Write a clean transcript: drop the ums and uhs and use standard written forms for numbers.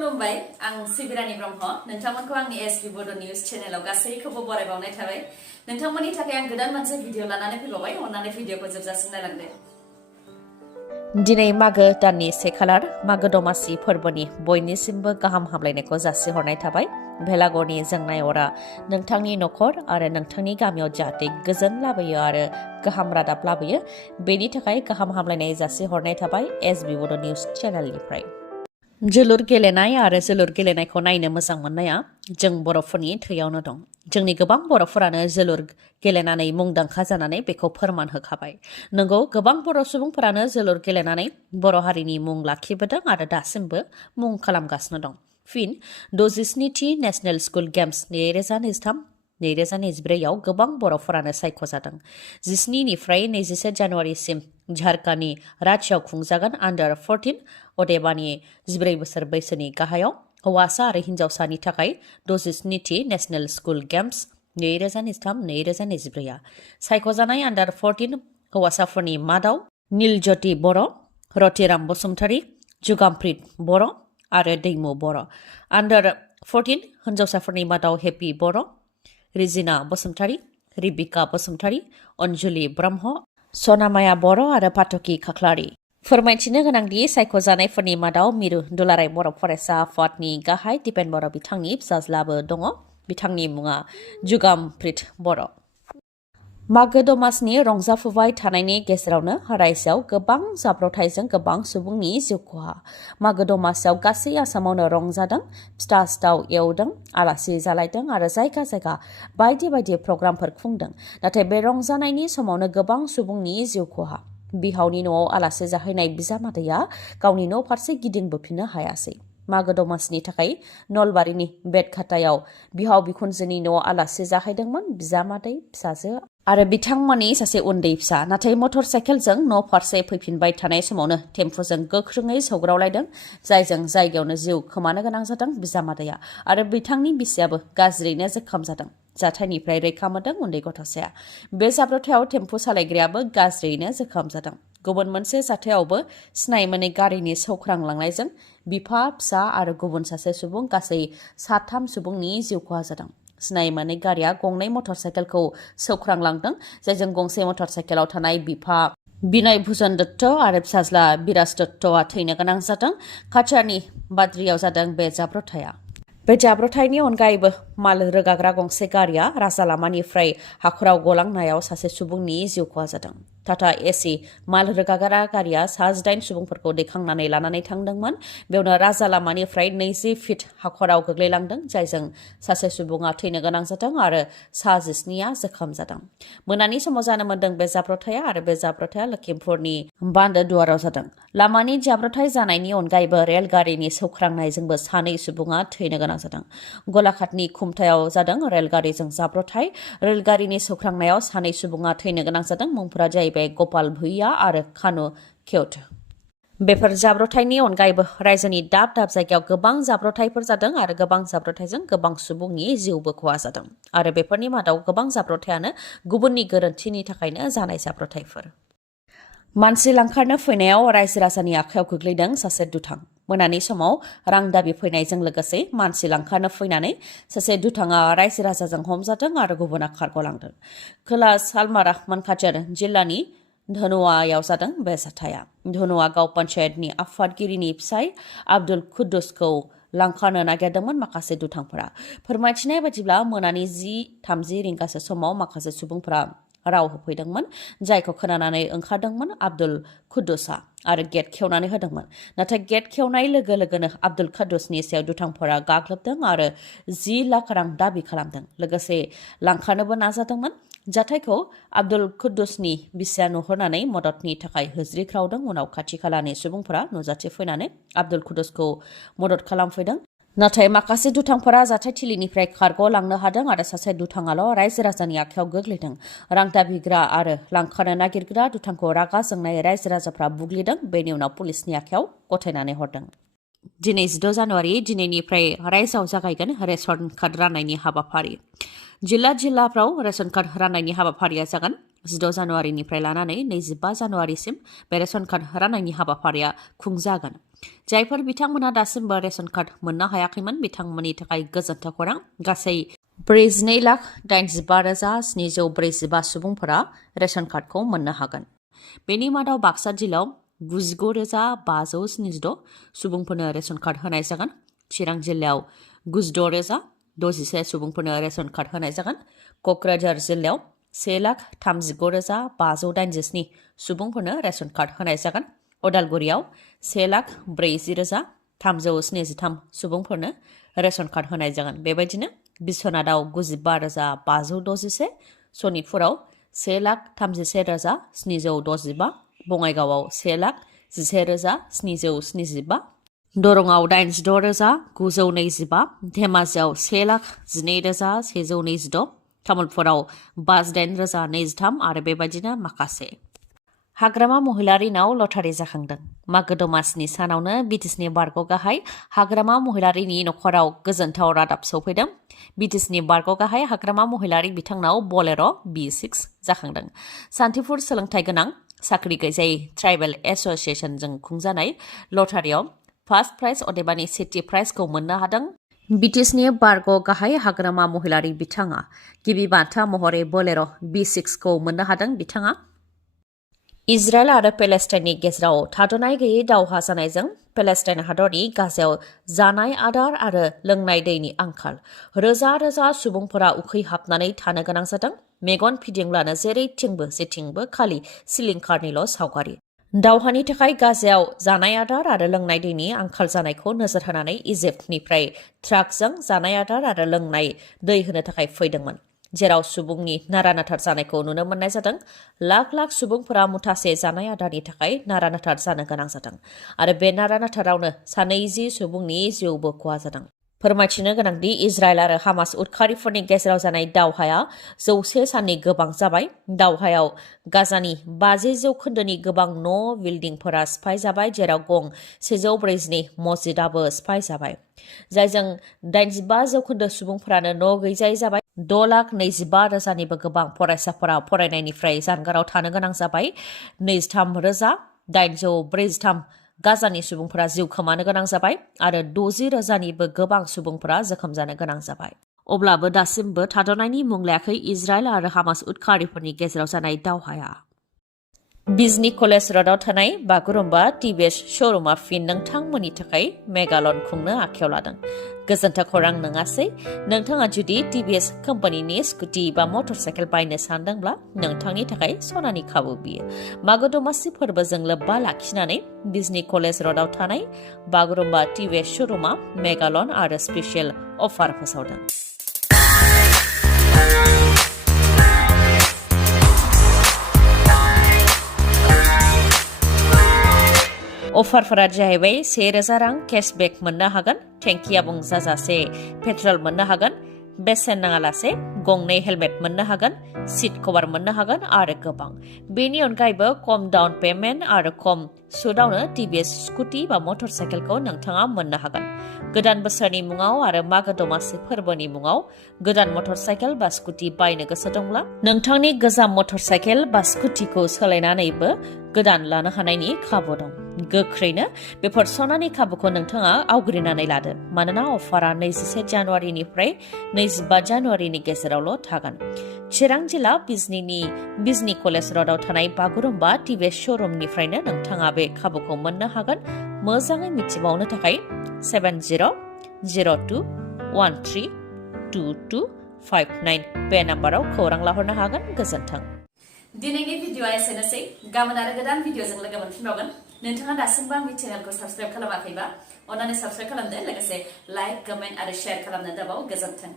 खुलुमबाय आं सिबिरानि ब्रह्म नोंथांमोनखौ आंनि एसबि बड' निउज चेनेलाव गासैखौबो बरायबावनाय थाबाय नोंथांमोननि थाखाय आं गोदान मोनसे भिडिअ लानानै फैबावबाय अन्नानै भिडिअखौ जोबजासिम नायलांदो दिनै मागो दाननि 1 खालार मागो दमासि फोरबोनि बयनिसिमबो गाहाम हामलायनायखौ जासिहरनाय थाबाय भेलागरनि जोंनाय अरा नोंथांनि नखर आरो नोंथांनि गामियाव जाहाथे गोजोन लाबोयो आरो गाहाम रादाब लाबोयो बेनि थाखाय गाहाम हामलायनाय जासिहरनाय थाबाय एसबि बड' निउज चेनेलनिफ्राय जोलुर गेलेनाय आरो जोलुर गेलेनायखौ नायनो मोजां मोननाया जों बर'फोरनि थैयावनो दं जोंनि गोबां बर'फोरानो जोलुर गेलेनानै मुंदांखा जानानै बेखौ फोरमान होखाबाय नंगौ गोबां बर' सुबुंफोरानो जोलुर गेलेनानै बर' हारिनि मुं लाखिबोदों आरो दासिमबो मुं खालामगासिनो दं फिन 67थि नेशनेल स्कुल गेम्स 2023-2024 आव गोबां बर'फोरानो सायख'जादों 17निफ्राय 21 जानुवारिसिम झारखन्डनि रांचीआव खुंजागोन आन्डार 14 अदेबानि 14 बोसोर बैसोनि गाहायाव हौवासा आरो हिन्जावसानि थाखाय 67थि नेशनेल स्कुल गेम्स 2023-2024 सायख'जानाय आन्डार 14 हौवासाफोरनि मादाव नीलज्योति बर' रतिराम बसुमतारी जुगामप्रित बर' आरो दैमु बर' आन्डार 14 हिन्जावसाफोरनि मादाव हेपि बर' रिजिना बसुमतारी रिबिका बसुमतारी अनजुलि ब्रह्म सनामाया बर' आरो पाटकि खाख्लारि फोरमायथिनो गोनांदि सायख'जानायफोरनि मादाव मिरु दुलाराय बर' फरायसा आफादनि गाहाय दिपेन बर' बिथांनि फिसाज्लाबो दङ बिथांनि मुङा जुगामप्रित बर' मागो दमासिनि रंजाफुबाय थानायनि गेजेरावनो रायजोआव गोबां जाब्रबथायजों गोबां सुबुंनि जिउ खहा मागो दमासियाव गासै आसामावनो रंजादों फिथा सिथाव एवदों आलासि जालायदों आरो जायगा जायगा बायदि बायदि प्रग्रामफोर खुंदों नाथाय बे रंजानायनि समावनो गोबां सुबुंनि जिउ खहा बिहावनि न'आव आलासि जाहैनाय बिजामादैया गावनि न' फारसे गिदिंबोफिननो हायासै मागो दमासिनि थाखाय नलबारिनि बेदखातायाव बिहाव बिखुनजोनि न'आव आलासि जाहैदोंमोन बिजामादै फिसाजो आरो बिथांमोननि सासे उन्दै फिसा नाथाय मटर साइकेलजों न' फारसे फैफिनबाय थानाय समावनो टेम्पुजों गोख्रोङै सौग्रावलायदों जायजों जायगायावनो जिउ खोमानो गोनां जादों बिजामादैया आरो बिथांनि बिसियाबो गाज्रियैनो जोखोम जादों जाथायनिफ्राय रैखा मोनदों उन्दै गथ'साया बे जाब्रबथायाव टेम्पु सालायग्रायाबो गाज्रियैनो जोखोम जादों गुबुन मोनसे जाथायावबो सिनाय मोनै गारिनि सौख्रांलांनायजों बिफा फिसा आरो गुबुन सासे सुबुं गासै 3 सुबुंनि जिउ खहा जादों सिनाय मोनै गारिया गंनै मटर साइकेलखौ सौख्रांलांदों जायजों गंसे मटर साइकेलाव थानाय बिफा बिनय भुजन दत्त आरो फिसाज्ला बिराज दत्तआ थैनो गोनां जादों काछारनि बाद्रियाव जादों बे जाब्रबथाया बे जाब्रबथायनि अनगायैबो माल रोगाग्रा गंसे गारिया राजा लामानिफ्राय हाखराव गलांनायाव सासे सुबुंनि जिउ खहा जादों टाटा एसि माल रोगाग्रा गारिया 18 सुबुंफोरखौ दैखांनानै लानानै थांदोंमोन बेयावनो राजा लामानिफ्राय 20 फिट हाखराव गोग्लैलांदों जायजों सासे सुबुङा थैनो गोनां जादों आरो 19आ जोखोम जादों मोनानि समाव जानो मोन्दों बे जाब्रबथाया आरो बे जाब्रबथाया लखिमपुरनि बान्दोदुवाराव जादों लामानि जाब्रबथाय जानायनि अनगायैबो रेलगारिनि सौख्रांनायजोंबो 2 सुबुङा थैनो गोनां जादों गलाघाटनि खुमथायाव जादों रेलगारिजों जाब्रबथाय रेलगारिनि सौख्रांनायाव 2 सुबुङा थैनो गोनां जादों मुंफोरा जाहैबाय गपाल भुइया आरो खानु खेउट बेफोर जाब्रबथायनि अनगायैबो रायजोनि दाब दाब जायगायाव गोबां जाब्रबथायफोर जादों आरो गोबां जाब्रबथायजों गोबां सुबुंनि जिउबो खहा जादों आरो बेफोरनि मादाव गोबां जाब्रबथायानो गुबुननि गोरोन्थिनि थाखायनो जानाय जाब्रबथायफोर मानसि लांखारनो फैनायाव रायजो राजानि आखायाव गोग्लैदों सासे दुथां मोनानि समाव रां दाबि फैनायजों लोगोसे मानसि लांखारनो फैनानै सासे दुथाङा रायजो राजाजों हमजादों आरो गुबुना खारग'लांदों खोला सालमारा मानकाचर जिल्लानि धनुवायाव जादों बे जाथाया धनुवा गाव पन्चायतनि आफादगिरिनि फिसाय आब्दुल कुद्दुसखौ लांखारनो नागिरदोंमोन माखासे दुथांफोरा फोरमायथिनाय बायदिब्ला मोनानि 10:30 रिंगासो समाव माखासे सुबुंफोरा राव होफैदोंमोन जायखौ खोनानानै ओंखारदोंमोन आब्दुल कुद्दुसआ आरो गेट खेवनानै होदोंमोन नाथाय गेट खेवनाय लोगो लोगोनो आब्दुल कुद्दुसनि सायाव दुथांफोरा गाग्लोबदों आरो 10 लाख रां दाबि खालामदों लोगोसे लांखारनोबो नाजादोंमोन जाथायखौ आब्दुल कुद्दुसनि बिसिया नुहुरनानै मददनि थाखाय होज्रिख्रावदों उनाव खाथि खालानि सुबुंफोरा नुजाथिफैनानै आब्दुल कुद्दुसखौ मदद खालामफैदों नाथाय माखासे दुथांफोरा जाथायथिलिनिफ्राय खारग'लांनो हादों आरो सासे दुथाङाल' रायजो राजानि आखायाव गोग्लैदों रां दाबिग्रा आरो लांखारनो नागिरग्रा दुथांखौ रागा जोंनाय रायजो राजाफ्रा बुग्लिदों बेनि उनाव पुलिसनि आखायाव गथायनानै हरदों दिनै 16 जानुवारि दिनैनिफ्राय रायजोआव जागायगोन रेशन कार्ड राननायनि हाबाफारि जिल्लाफ्राव रेशन कार्ड राननायनि हाबाफारिया जागोन 16 जानुवारिनिफ्राय लानानै 25 जानुवारिसिम बे रेशन कार्ड राननायनि हाबाफारिया खुंजागोन जायफोर बिथांमोना दासिमबो रेशन कार्ड मोननो हायाखैमोन बिथांमोननि थाखाय गोजोनथाव खौरां गासै 42,85,745 सुबुंफोरा रेशन कार्डखौ मोननो हागोन। बेनि मादाव बाक्सा जिल्लायाव 99,576 सुबुंफोरनो रेशन कार्ड होनाय जागोन। चिरां जिल्लायाव 96,061 सुबुंफोरनो रेशन कार्ड होनाय जागोन। क'क्राझार जिल्लायाव 1,39,587 सुबुंफोरनो रेशन कार्ड होनाय जागोन। उदालगुरियाव 1,40,373 सुबुंफोरनो रेशन कार्ड होनाय जागोन। बेबायदिनो बिश्वनाथाव 95,561, सनितपुराव 1,31,765, बङाइगावआव 1,11,775, दरंआव 86,925, धेमाजियाव 1,12,126, तामुलपुराव 58,023 आरो बेबायदिनो माखासे। हाग्रामा महिलारिनाव लटारि जाखांदों। मागो दमासिनि सानावनो बिटिसिनि बारग' गाहाय हाग्रामा महिलारिनि नखराव गोजोनथाव रादाब सौफैदों। बिटिसिनि बारग' गाहाय हाग्रामा महिलारि बिथांनाव बलेर' B6 जाखांदों। सान्थिपुर सोलोंथाइ गोनां साख्रि गैजायै ट्राइबेल एस'सिएशनजों खुंजानाय लटारियाव फार्स्ट प्राइज अदेबानि सेथि प्राइजखौ मोननो हादों। बिटिसिनि बारग' गाहाय हाग्रामा महिलारि बिथाङा गिबि बान्था महरै बलेर' B6खौ मोननो हादों। बिथाङा इजराइल आरो पेलेस्टाइननि गेजेराव थाद'नाय गैयै दावहा जानायजों पेलेस्टाइन हादरनि गाजायाव जानाय आदार आरो लोंनाय दैनि आंखाल। रोजा रोजा सुबुंफोरा उखैहाबनानै थानो गोनां जादों। मेगन फिदिंब्लानो जेरैथिंबो खालि सिलिंखारनिल' सावगारि। दावहानि थाखाय गाजायाव जानाय आदार आरो लोंनाय दैनि आंखाल जानायखौ नोजोर होनानै इजिप्टनिफ्राय ट्राकजों जानाय आदार आरो लोंनाय दै होनो थाखाय फैदोंमोन, जेराव सुबुंनि नारा-नाथार जानायखौ नुनो मोननाय जादों। लाख लाख सुबुंफोरा मुथासे जानाय आदारनि थाखाय नारा-नाथार जानो गोनां जादों आरो बे नारा-नाथारावनो 2 सुबुंनि जिउबो खहा जादों। फोरमायथिनो गोनांदि इजराइल आरो हामास उदखारिफोरनि गेजेराव जानाय दावहाया 100 साननि गोबां जाबाय। दावहायाव गाजानि 50% गोबां न' बिल्डिंफोरा सिफाय जाबाय, जेराव गं 142 मस्जिदाबो सिफाय जाबाय, जायजों 85% सुबुंफोरानो न' गैजायै जाबाय। 6,25,000निबो गोबां फरायसाफोरा फरायनायनिफ्राय जानगाराव थानो गोनां जाबाय। 23,843 गाजानि सुबुंफोरा जिउ खोमानो गोनां जाबाय आरो 60,000निबो गोबां सुबुंफोरा जोखोम जानो गोनां जाबाय। अब्लाबो दासिमबो थाद'नायनि मुं लायाखै इजराइल आरो हामास उदखारिफोरनि गेजेराव जानाय दावहाया। बिजनी कलेज र'डआव थानाय बागुरुम्बा टिभिएस श'रुमआ फिन नोंथांमोननि थाखाय मेगालन खुंनो आखायाव लादों। गोजोनथाव खौरां नङासै? नोंथाङा जुदि टिभिएस कम्पानिनि स्कुटि बा मटर साइकेल बायनो सानदोंब्ला नोंथांनि थाखाय सनानि खाबु बियो। मागो दमासि फोरबोजों लोब्बा लाखिनानै बिजनी कलेज र'डआव थानाय बागुरुम्बा टिभिएस श'रुमआ मेगालन आरो स्पेसियेल अफार फोसावदों। अफारफोरा जाहैबाय 1,000 रां केशबेक मोननो हागोन, टेंकि आबुं जाजासे पेट्रल मोननो हागोन, बेसेन नाङालासे 2 हेलमेट मोननो हागोन, सिट कभार मोननो हागोन आरो गोबां। बेनि अनगायैबो खम डाउन पेमेन्ट आरो खम सुदआवनो टिभिएस स्कुटि बा मटर साइकेलखौ नोंथाङा मोननो हागोन। गोदान बोसोरनि मुङाव आरो मागो दमासि फोरबोनि मुङाव गोदान मटर साइकेल बा स्कुटि बायनो गोसो दंब्ला नोंथांनि गोजाम मटर साइकेल बा स्कुटिखौ सोलायनानैबो गोदान लानो हानायनि खाबु दं। गोख्रैनो बेफोर सनानि खाबुखौ नोंथाङा आवग्रिनानै लादो, मानोना अफारा 21 जानुवारिनिफ्राय 25 जानुवारिनि गेजेरावल' थागोन। चिरां जिल्ला बिजनी कलेज र'डआव थानाय बागुरुम्बा टिभिएस श'रुमनिफ्रायनो नोंथाङा बे खाबुखौ मोननो हागोन। मोजाङै मिथिबावनो थाखाय 7002132259 बे नाम्बाराव खौरां लाहरनो हागोन। गोजोन्थों। दिनैनि भिडिअ'आ एसेनोसै। गाबोन आरो गोदान भिडिअ'जों लोगो मोनफिनबावगोन। नोंथाङा दासिमबो आंनि चेनेलखौ साबस्क्राइब खालामाखैबा अन्नानै साबस्क्राइब खालामदो, लोगोसे लाइक, कमेन्ट आरो शेयार खालामनो दाबाव। गोजोन्थों।